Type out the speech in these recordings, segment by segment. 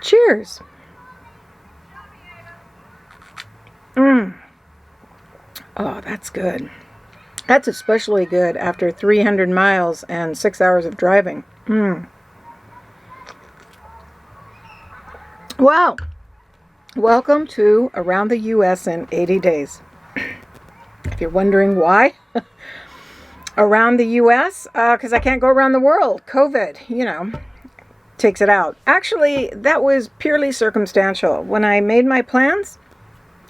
Cheers. Oh, that's good. That's especially good after 300 miles and 6 hours of driving. Wow. Welcome to Around the U.S. in 80 Days. If you're wondering why, around the U.S., because I can't go around the world. COVID, takes it out. Actually, that was purely circumstantial. When I made my plans,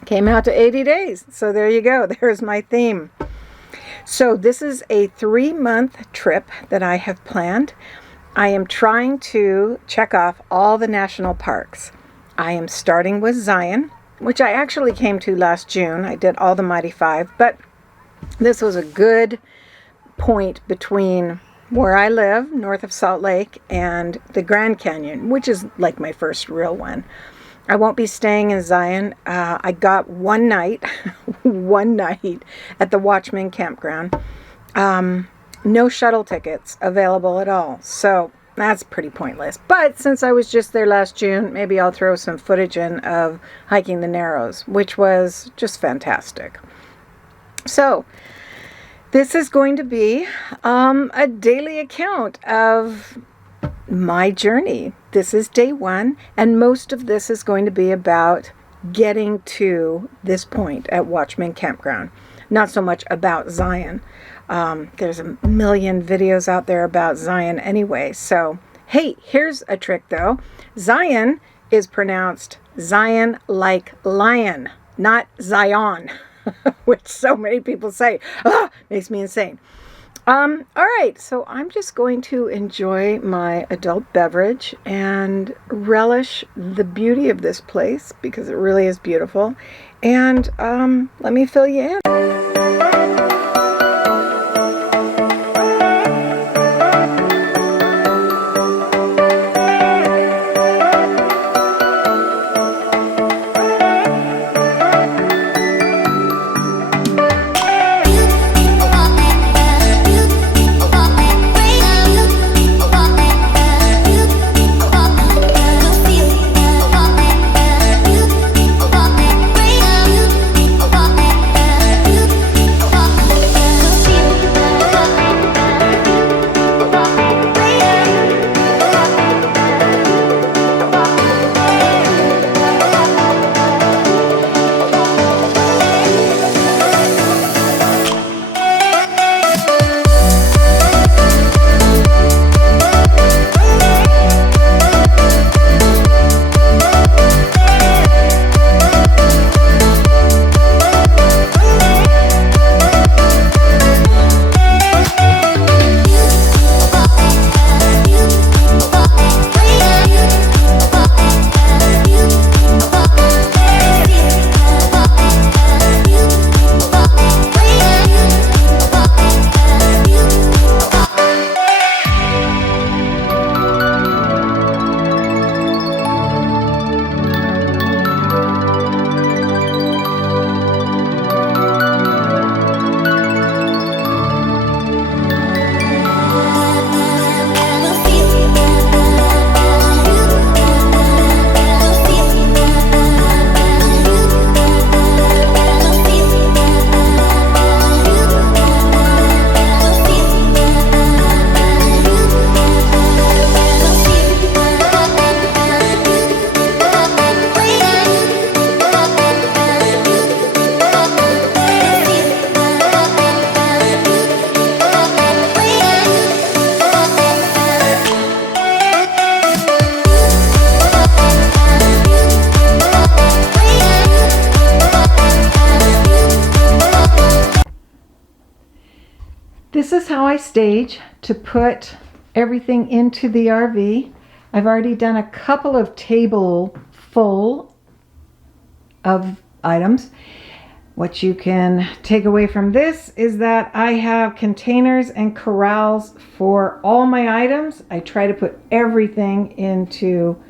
came out to 80 days. So there you go. There's my theme. So this is a 3-month trip that I have planned. I am trying to check off all the national parks. I am starting with Zion, which I actually came to last June. I did all the Mighty Five, but this was a good point between where I live, north of Salt Lake, and the Grand Canyon, which is like my first real one. I won't be staying in Zion. I got one night at the Watchman campground. No shuttle tickets available at all. So that's pretty pointless. But since I was just there last June, maybe I'll throw some footage in of hiking the Narrows, which was just fantastic. So this is going to be a daily account of my journey. This is day 1, and most of this is going to be about getting to this point at Watchman Campground. Not so much about Zion. There's a million videos out there about Zion anyway. So, hey, here's a trick though. Zion is pronounced Zion like lion, not Zion, which so many people say. Makes me insane. All right, so I'm just going to enjoy my adult beverage and relish the beauty of this place because it really is beautiful. And let me fill you in. This is how I stage to put everything into the RV. I've already done a couple of table full of items. What you can take away from this is that I have containers and corrals for all my items. I try to put everything into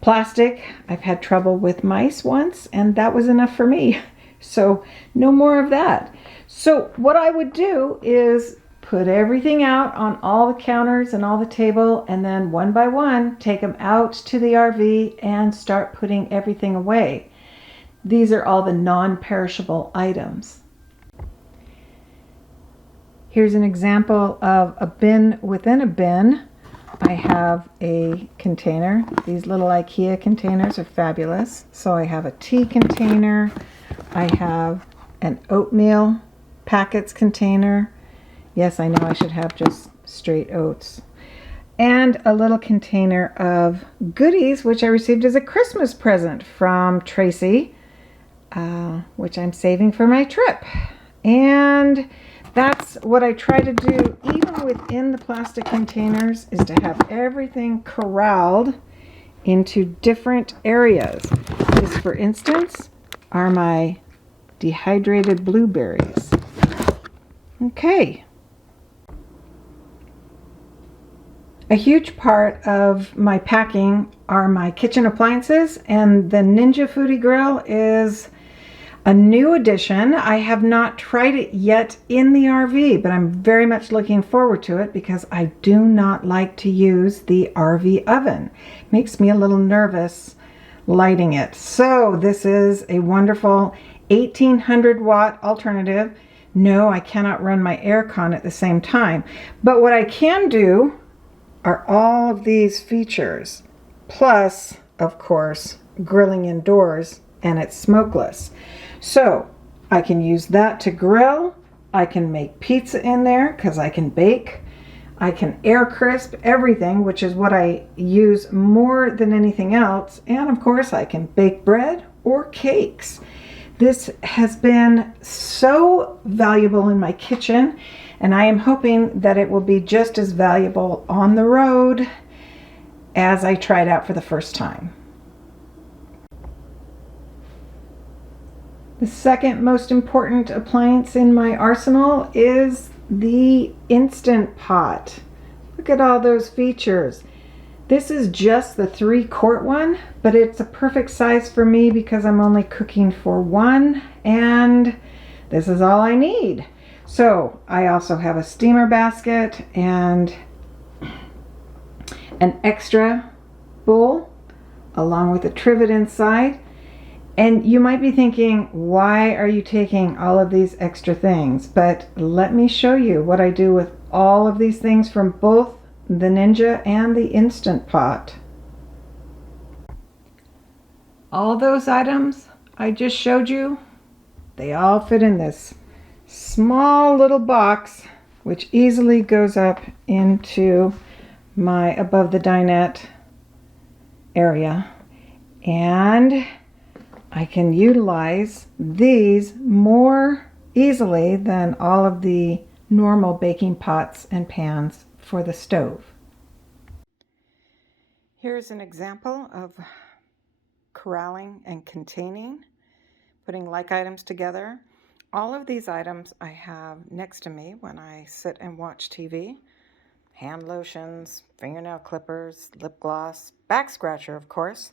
plastic. I've had trouble with mice once, and that was enough for me. So no more of that. So what I would do is put everything out on all the counters and all the table, and then one by one take them out to the RV and start putting everything away. These are all the non-perishable items. Here's an example of a bin within a bin. I have a container. These little IKEA containers are fabulous. So I have a tea container. I have an oatmeal packets container. Yes, I know I should have just straight oats. And a little container of goodies, which I received as a Christmas present from Tracy, which I'm saving for my trip. And that's what I try to do, even within the plastic containers, is to have everything corralled into different areas. This, for instance, are my dehydrated blueberries. Okay. A huge part of my packing are my kitchen appliances, and the Ninja Foodie Grill is a new addition. I have not tried it yet in the RV, but I'm very much looking forward to it because I do not like to use the RV oven. It makes me a little nervous lighting it. So this is a wonderful 1800 watt alternative. No, I cannot run my aircon at the same time, but what I can do are all of these features, plus, of course, grilling indoors, and it's smokeless. So I can use that to grill. I can make pizza in there because I can bake. I can air crisp everything, which is what I use more than anything else. And of course, I can bake bread or cakes. This has been so valuable in my kitchen, and I am hoping that it will be just as valuable on the road as I tried out for the first time. The second most important appliance in my arsenal is the Instant Pot. Look at all those features. This is just the 3-quart one, but it's a perfect size for me because I'm only cooking for one, and this is all I need. So I also have a steamer basket and an extra bowl along with a trivet inside. And you might be thinking, why are you taking all of these extra things? But let me show you what I do with all of these things from both the Ninja and the Instant Pot. All those items I just showed you, they all fit in this small little box, which easily goes up into my above the dinette area. And I can utilize these more easily than all of the normal baking pots and pans for the stove. Here's an example of corralling and containing, putting like items together. All of these items I have next to me when I sit and watch TV. Hand lotions, fingernail clippers, lip gloss, back scratcher, of course.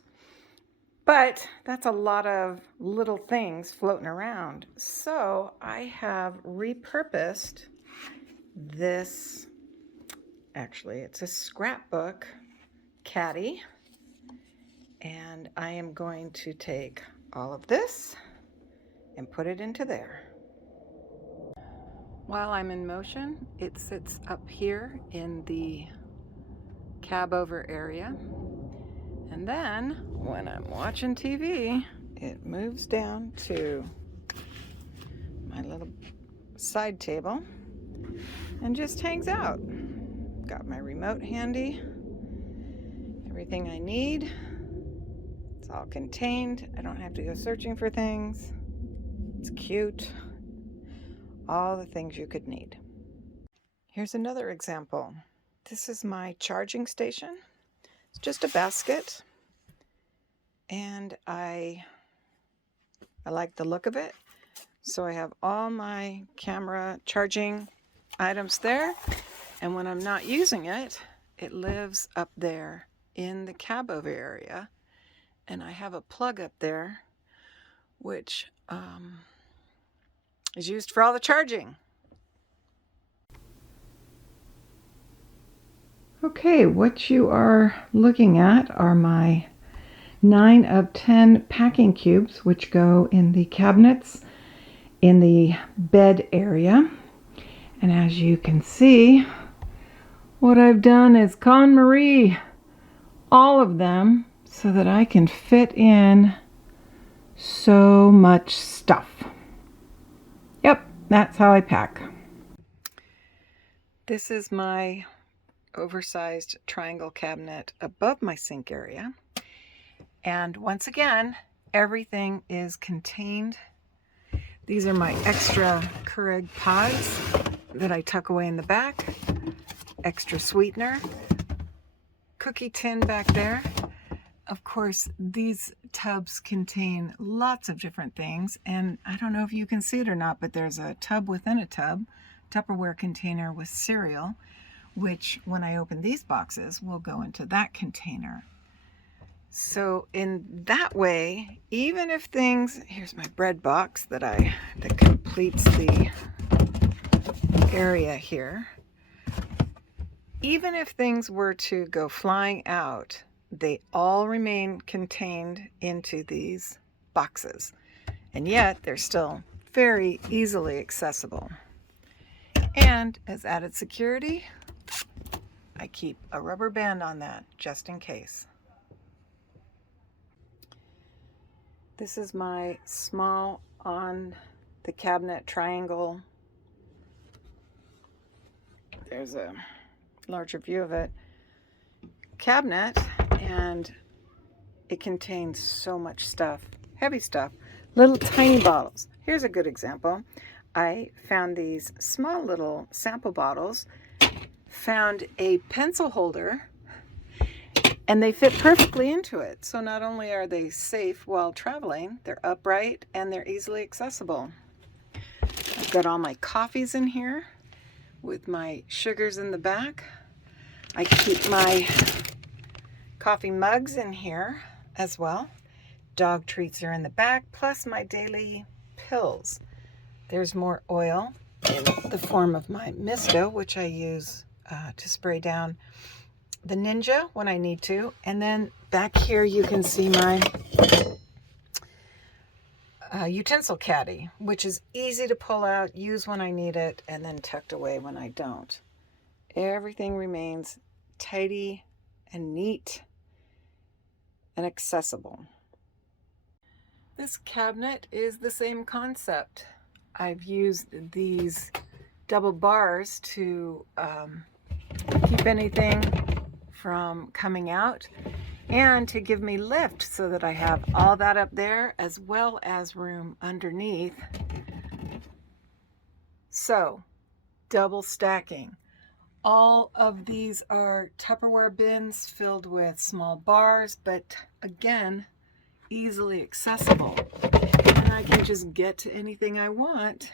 But that's a lot of little things floating around. So I have repurposed this, actually it's a scrapbook caddy, and I am going to take all of this and put it into there. While I'm in motion, it sits up here in the cab over area. And then, when I'm watching TV, it moves down to my little side table and just hangs out. Got my remote handy, everything I need. It's all contained. I don't have to go searching for things. It's cute. All the things you could need. Here's another example. This is my charging station. It's just a basket, and I like the look of it. So I have all my camera charging items there, and when I'm not using it, it lives up there in the cab over area, and I have a plug up there which is used for all the charging. Okay, what you are looking at are my 9 of 10 packing cubes, which go in the cabinets in the bed area. And as you can see, what I've done is KonMari all of them so that I can fit in so much stuff. Yep, that's how I pack. This is my oversized triangle cabinet above my sink area. And once again, everything is contained. These are my extra Keurig pods that I tuck away in the back. Extra sweetener. Cookie tin back there. Of course, these tubs contain lots of different things. And I don't know if you can see it or not, but there's a tub within a tub, Tupperware container with cereal, which when I open these boxes will go into that container. So in that way, even if things, here's my bread box that completes the area here. Even if things were to go flying out, they all remain contained into these boxes. And yet they're still very easily accessible. And as added security, I keep a rubber band on that just in case. This is my small on the cabinet triangle. There's a larger view of it. Cabinet, and it contains so much stuff, heavy stuff, little tiny bottles. Here's a good example. I found these small little sample bottles, found a pencil holder, and they fit perfectly into it. So not only are they safe while traveling, they're upright and they're easily accessible. I've got all my coffees in here with my sugars in the back. I keep my coffee mugs in here as well. Dog treats are in the back, plus my daily pills. There's more oil in the form of my Misto, which I use to spray down the Ninja when I need to. And then back here you can see my utensil caddy, which is easy to pull out, use when I need it, and then tucked away when I don't. Everything remains tidy and neat and accessible. This cabinet is the same concept. I've used these double bars to keep anything from coming out and to give me lift so that I have all that up there as well as room underneath. So, double stacking. All of these are Tupperware bins filled with small bars, but again, easily accessible. And I can just get to anything I want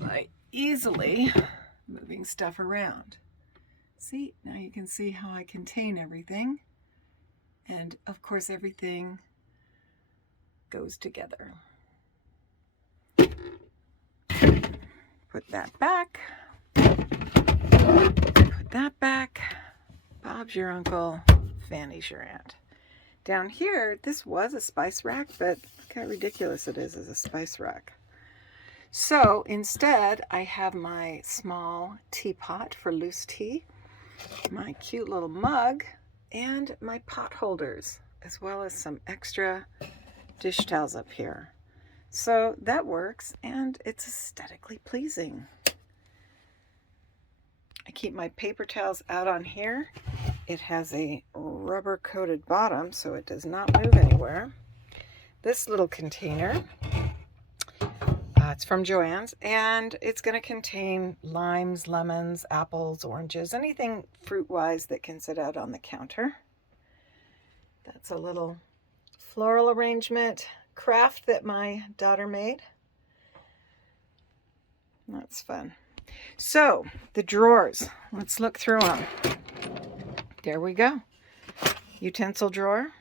by easily moving stuff around. See, now you can see how I contain everything. And of course, everything goes together. Put that back. Put that back. Bob's your uncle, Fanny's your aunt. Down here, this was a spice rack, but look how ridiculous it is as a spice rack. So instead, I have my small teapot for loose tea, my cute little mug, and my pot holders, as well as some extra dish towels up here. So that works, and it's aesthetically pleasing. I keep my paper towels out on here. It has a rubber coated bottom, so it does not move anywhere. This little container, it's from Joann's, and it's going to contain limes, lemons, apples, oranges, anything fruit-wise that can sit out on the counter. That's a little floral arrangement craft that my daughter made. That's fun. So, the drawers. Let's look through them. There we go. Utensil drawer.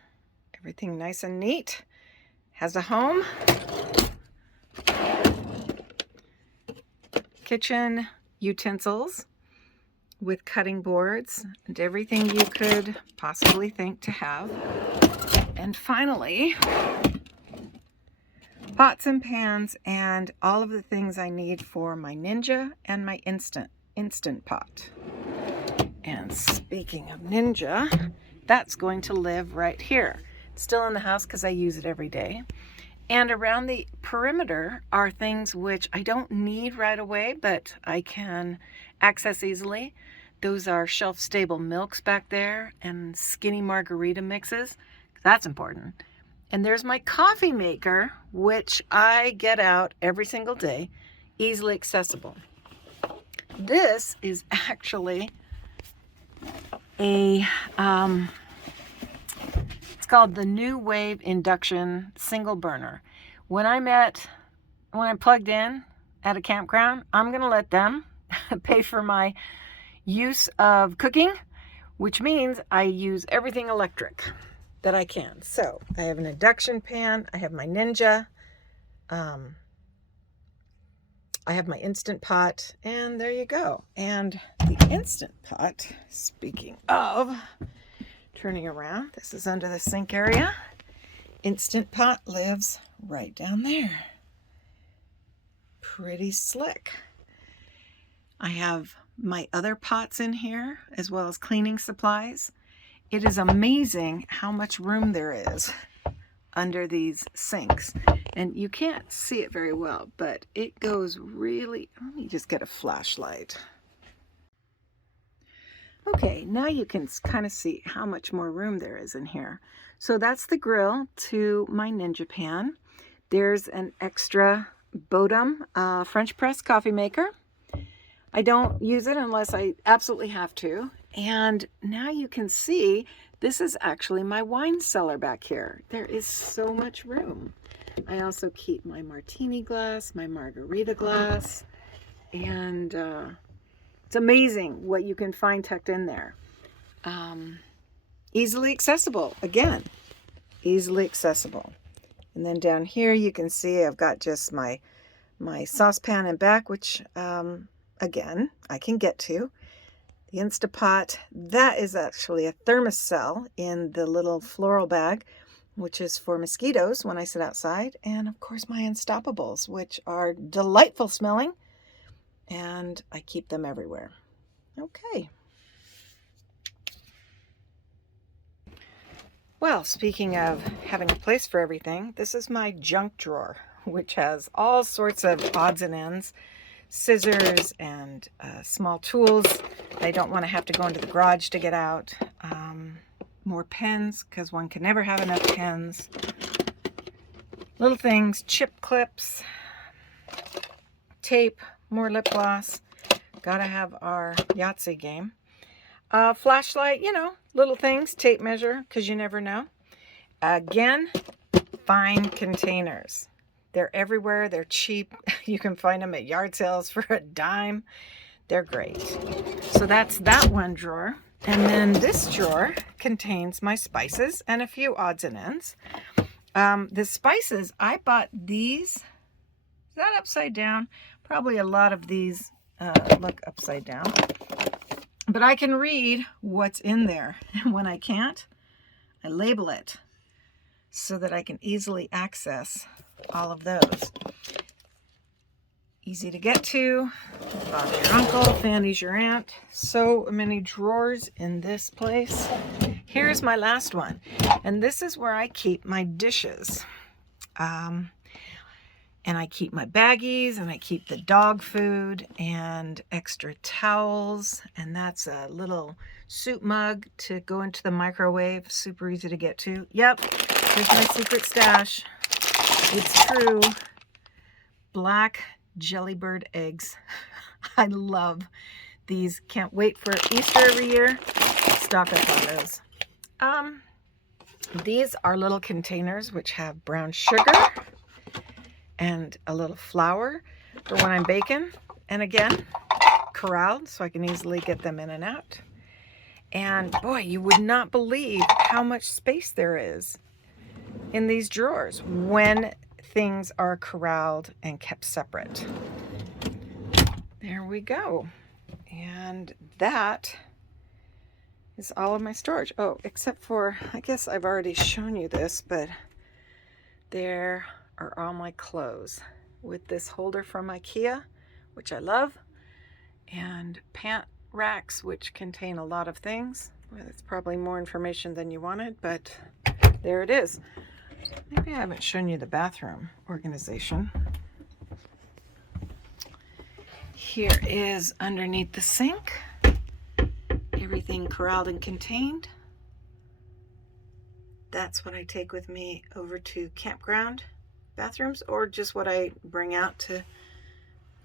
Everything nice and neat. Has a home. Kitchen utensils. with cutting boards and everything you could possibly think to have. And finally, pots and pans and all of the things I need for my Ninja and my Instant Pot. And speaking of Ninja, that's going to live right here. It's still in the house because I use it every day. And around the perimeter are things which I don't need right away, but I can access easily. Those are shelf-stable milks back there and skinny margarita mixes. That's important. And there's my coffee maker, which I get out every single day, easily accessible. This is actually a, it's called the New Wave Induction Single Burner. When I plugged in at a campground, I'm going to let them pay for my use of cooking, which means I use everything electric that I can. So I have an induction pan, I have my Ninja, I have my Instant Pot, and there you go. And the Instant Pot, speaking of, turning around, this is under the sink area. Instant Pot lives right down there. Pretty slick. I have my other pots in here, as well as cleaning supplies. It is amazing how much room there is under these sinks. And you can't see it very well, but it goes really, let me just get a flashlight. Okay, now you can kind of see how much more room there is in here. So that's the grill to my Ninja pan. There's an extra Bodum French press coffee maker. I don't use it unless I absolutely have to. And now you can see this is actually my wine cellar back here. There is so much room. I also keep my martini glass, my margarita glass, and it's amazing what you can find tucked in there. Easily accessible, again, easily accessible. And then down here you can see I've got just my saucepan in back, which again, I can get to. The Instapot, that is actually a thermos in the little floral bag, which is for mosquitoes when I sit outside. And of course my Unstoppables, which are delightful smelling, and I keep them everywhere. Okay. Well, speaking of having a place for everything, this is my junk drawer, which has all sorts of odds and ends. Scissors and small tools. I don't want to have to go into the garage to get out. More pens, because one can never have enough pens. Little things, chip clips, tape, more lip gloss. Gotta have our Yahtzee game. Flashlight, you know, little things, tape measure, because you never know. Again, fine containers. They're everywhere. They're cheap. You can find them at yard sales for a dime. They're great. So that's that one drawer. And then this drawer contains my spices and a few odds and ends. The spices, I bought these. Is that upside down? Probably a lot of these look upside down. But I can read what's in there. And when I can't, I label it so that I can easily access all of those. Easy to get to. Bob's your uncle, Fanny's your aunt. So many drawers in this place. Here's my last one. And this is where I keep my dishes. And I keep my baggies, and I keep the dog food and extra towels. And that's a little soup mug to go into the microwave. Super easy to get to. Yep, here's my secret stash. It's true. Black Jellybird eggs. I love these. Can't wait for Easter every year. Stock up on those. These are little containers which have brown sugar and a little flour for when I'm baking. And again, corralled so I can easily get them in and out. And boy, you would not believe how much space there is in these drawers when things are corralled and kept separate. There we go. And that is all of my storage. Oh, except for, I guess I've already shown you this, but there are all my clothes with this holder from IKEA, which I love, and pant racks, which contain a lot of things. Well, it's probably more information than you wanted, but there it is. Maybe I haven't shown you the bathroom organization. Here is underneath the sink, everything corralled and contained. That's what I take with me over to campground bathrooms, or just what I bring out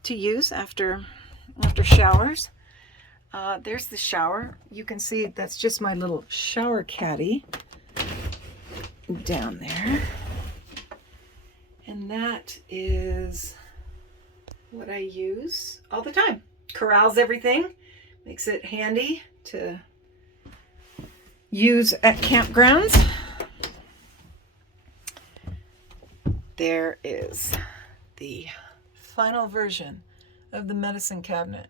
to use after showers. There's the shower. You can see that's just my little shower caddy down there. And that is what I use all the time. Corrals everything, makes it handy to use at campgrounds. There is the final version of the medicine cabinet.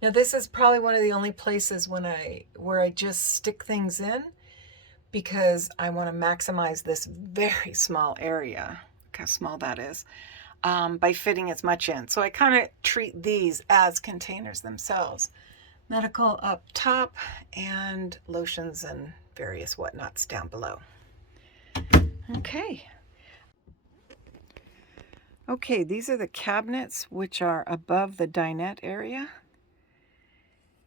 Now this is probably one of the only places where I just stick things in, because I want to maximize this very small area. Look how small that is, by fitting as much in. So I kind of treat these as containers themselves. Medical up top and lotions and various whatnots down below. Okay, these are the cabinets which are above the dinette area.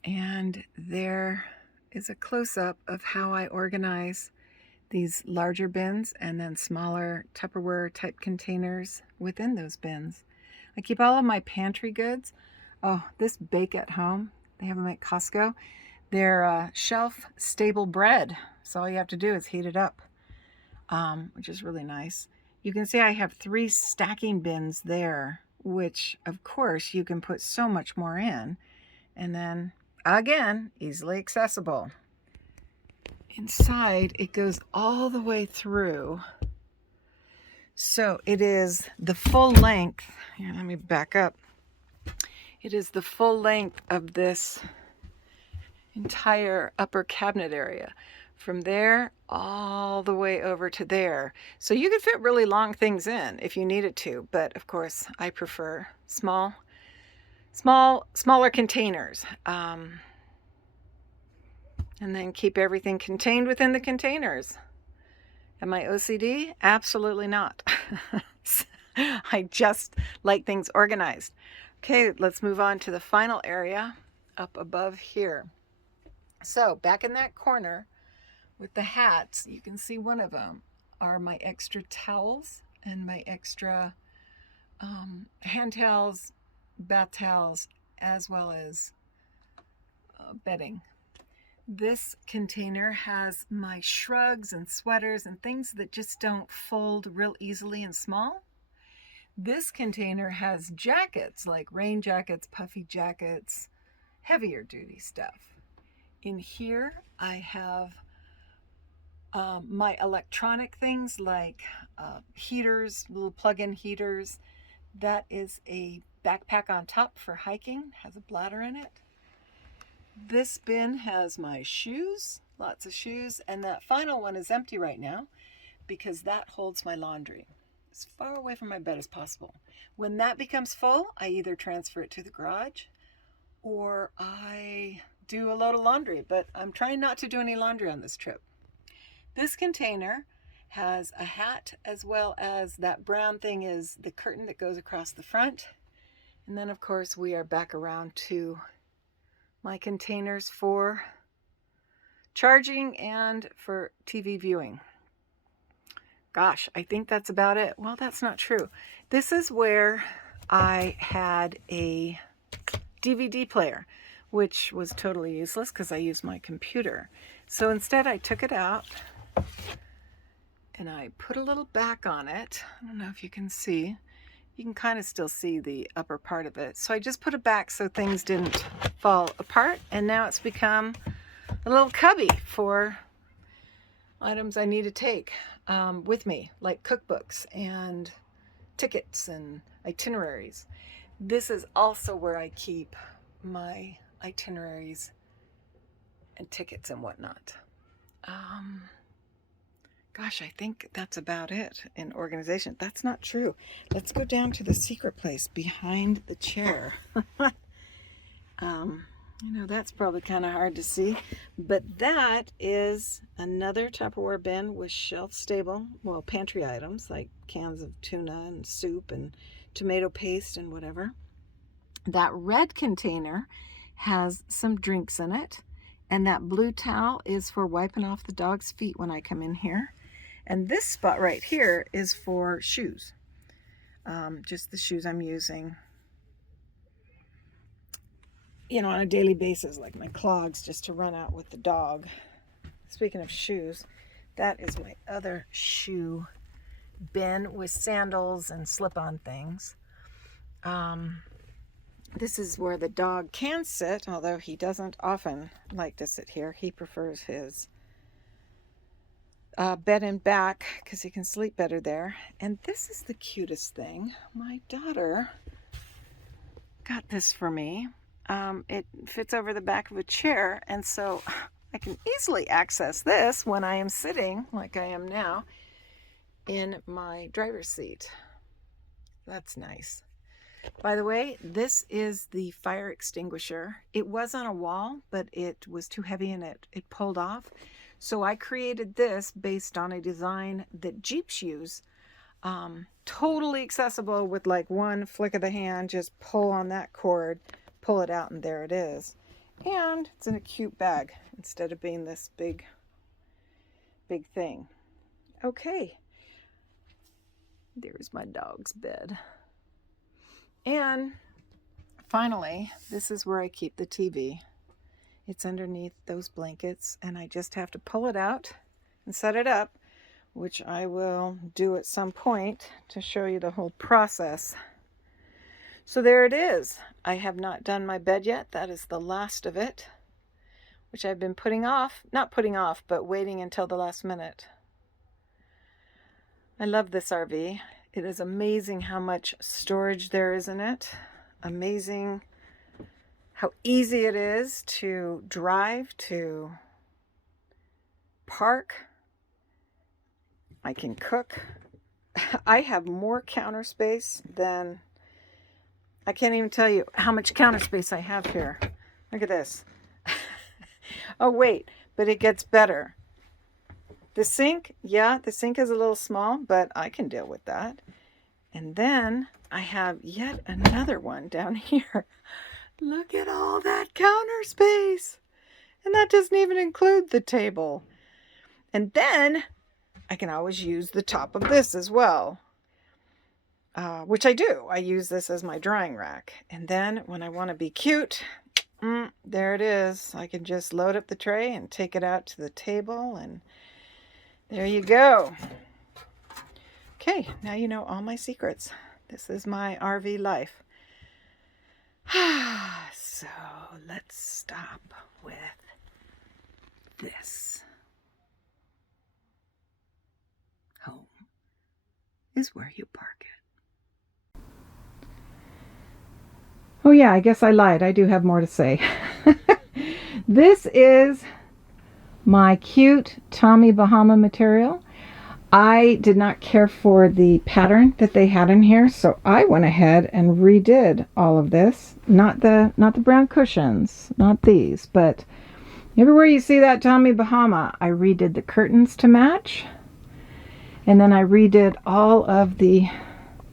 And there is a close-up of how I organize these larger bins and then smaller Tupperware type containers within those bins. I keep all of my pantry goods. Oh, this bake at home, they have them at Costco. They're shelf stable bread. So all you have to do is heat it up, which is really nice. You can see I have 3 stacking bins there, which of course you can put so much more in. And then again, easily accessible. Inside, it goes all the way through. So it is the full length. Here, let me back up. It is the full length of this entire upper cabinet area. From there all the way over to there. So you could fit really long things in if you needed to, but of course I prefer smaller containers. And then keep everything contained within the containers. Am I OCD? Absolutely not. I just like things organized. Okay, let's move on to the final area up above here. So back in that corner with the hats, you can see one of them are my extra towels and my extra hand towels, bath towels, as well as bedding. This container has my shrugs and sweaters and things that just don't fold real easily and small. This container has jackets, like rain jackets, puffy jackets, heavier duty stuff. In here I have my electronic things like heaters, little plug-in heaters. That is a backpack on top for hiking, has a bladder in it. This bin has my shoes, lots of shoes, and that final one is empty right now because that holds my laundry as far away from my bed as possible. When that becomes full, I either transfer it to the garage or I do a load of laundry, but I'm trying not to do any laundry on this trip. This container has a hat, as well as that brown thing is the curtain that goes across the front. And then of course we are back around to my containers for charging and for TV viewing. Gosh, I think that's about it. Well, that's not true. This is where I had a DVD player, which was totally useless because I used my computer. So instead I took it out and I put a little back on it. I don't know if you can see. You can kind of still see the upper part of it. So I just put it back so things didn't fall apart, and now it's become a little cubby for items I need to take with me, like cookbooks and tickets and itineraries. This is also where I keep my itineraries and tickets and whatnot. Gosh, I think that's about it in organization. That's not true. Let's go down to the secret place behind the chair. That's probably kind of hard to see, but that is another Tupperware bin with shelf-stable, well, pantry items like cans of tuna and soup and tomato paste and whatever. That red container has some drinks in it, and that blue towel is for wiping off the dog's feet when I come in here. And this spot right here is for shoes, just the shoes I'm using on a daily basis, like my clogs, just to run out with the dog. Speaking of shoes, that is my other shoe bin with sandals and slip-on things. This is where the dog can sit, although he doesn't often like to sit here. He prefers his bed and back because he can sleep better there. And this is the cutest thing. My daughter got this for me. It fits over the back of a chair, and so I can easily access this when I am sitting, like I am now, in my driver's seat. That's nice. By the way, this is the fire extinguisher. It was on a wall, but it was too heavy and it pulled off. So I created this based on a design that Jeeps use. Totally accessible with like one flick of the hand. Just pull on that cord, pull it out, and there it is. And it's in a cute bag instead of being this big thing. Okay. There's my dog's bed. And finally, this is where I keep the TV. It's underneath those blankets, and I just have to pull it out and set it up, which I will do at some point to show you the whole process. So there it is. I have not done my bed yet. That is the last of it, which I've been but waiting until the last minute. I love this RV. It is amazing how much storage there is in it. Amazing how easy it is to drive, to park. I can cook. I have more counter space than... I can't even tell you how much counter space I have here. Look at this. Oh, wait, but it gets better. The sink, the sink is a little small, but I can deal with that. And then I have yet another one down here. Look at all that counter space. And that doesn't even include the table. And then I can always use the top of this as well. Which I do. I use this as my drying rack. And then when I want to be cute, there it is. I can just load up the tray and take it out to the table, and there you go. Okay, now you know all my secrets. This is my RV life. So let's stop with this. Home is where you park it. Oh yeah, I guess I lied. I do have more to say. This is my cute Tommy Bahama material. I did not care for the pattern that they had in here, so I went ahead and redid all of this. Not the brown cushions, not these, but everywhere you see that Tommy Bahama, I redid the curtains to match. And then I redid all of the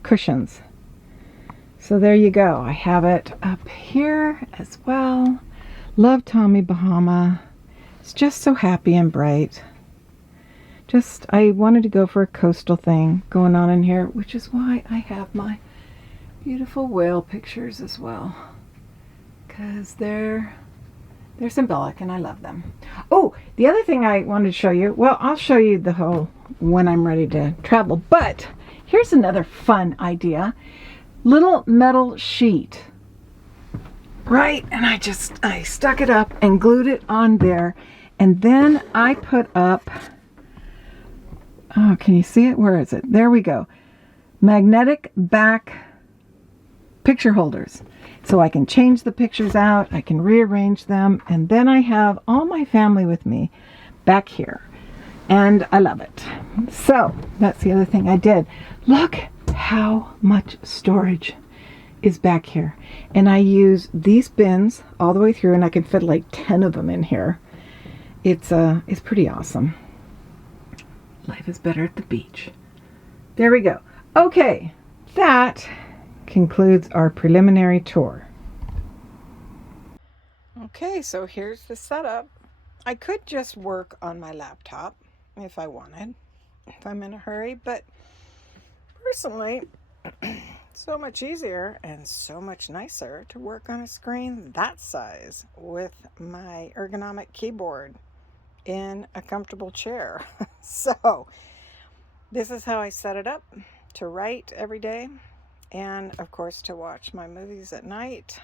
cushions. So there you go. I have it up here as well. Love Tommy Bahama. It's just so happy and bright. I wanted to go for a coastal thing going on in here, which is why I have my beautiful whale pictures as well. Because they're symbolic and I love them. Oh, the other thing I wanted to show you, well, I'll show you the whole when I'm ready to travel, but here's another fun idea. Little metal sheet, right? And I stuck it up and glued it on there, and then I put up, oh, can you see it? Where is it? There we go. Magnetic back picture holders. So I can change the pictures out, I can rearrange them, and then I have all my family with me back here. And I love it. So that's the other thing I did. Look how much storage is back here. And I use these bins all the way through, and I can fit like 10 of them in here. It's pretty awesome. Life is better at the beach. There we go. Okay, that concludes our preliminary tour. Okay, so here's the setup. I could just work on my laptop if I wanted, if I'm in a hurry, but personally, it's so much easier and so much nicer to work on a screen that size with my ergonomic keyboard in a comfortable chair. So this is how I set it up to write every day, and of course to watch my movies at night.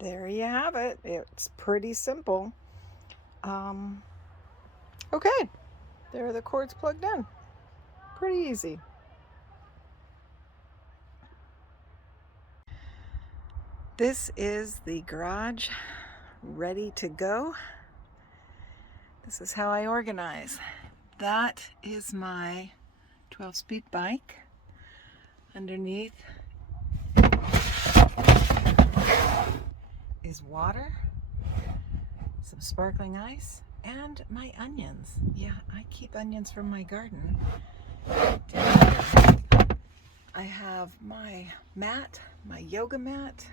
There you have it. It's pretty simple. Okay, there are the cords plugged in. Pretty easy. This is the garage ready to go. This is how I organize. That is my 12-speed bike. Underneath is water, some sparkling ice, and my onions. Yeah, I keep onions from my garden. I have my mat, my yoga mat.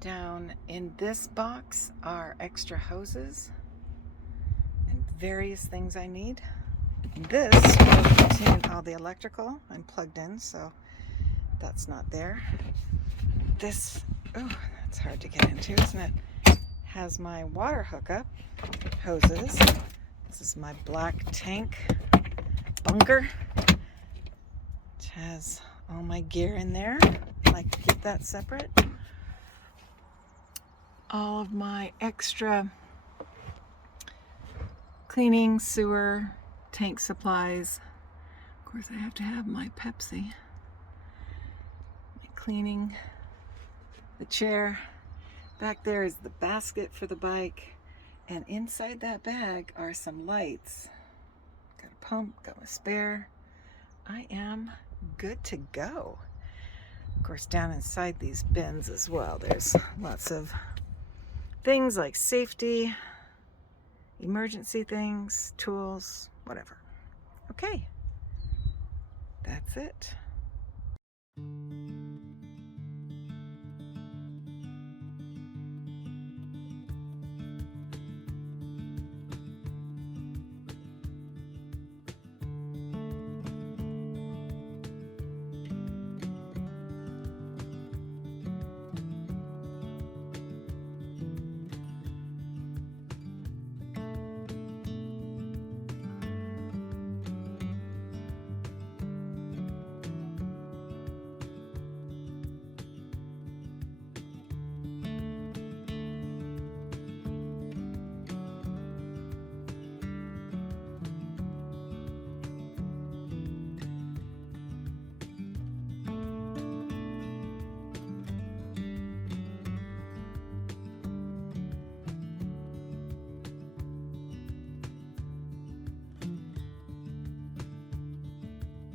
Down in this box are extra hoses and various things I need. This will contain all the electrical. I'm plugged in, so that's not there. This, oh, that's hard to get into, isn't it? Has my water hookup hoses. This is my black tank bunker. It has all my gear in there. I like to keep that separate. All of my extra cleaning, sewer, tank supplies. Of course, I have to have my Pepsi. My cleaning, the chair. Back there is the basket for the bike, and inside that bag are some lights. Got a pump, got my spare. I am good to go. Of course, down inside these bins as well, there's lots of things like safety, emergency things, tools, whatever. Okay, that's it.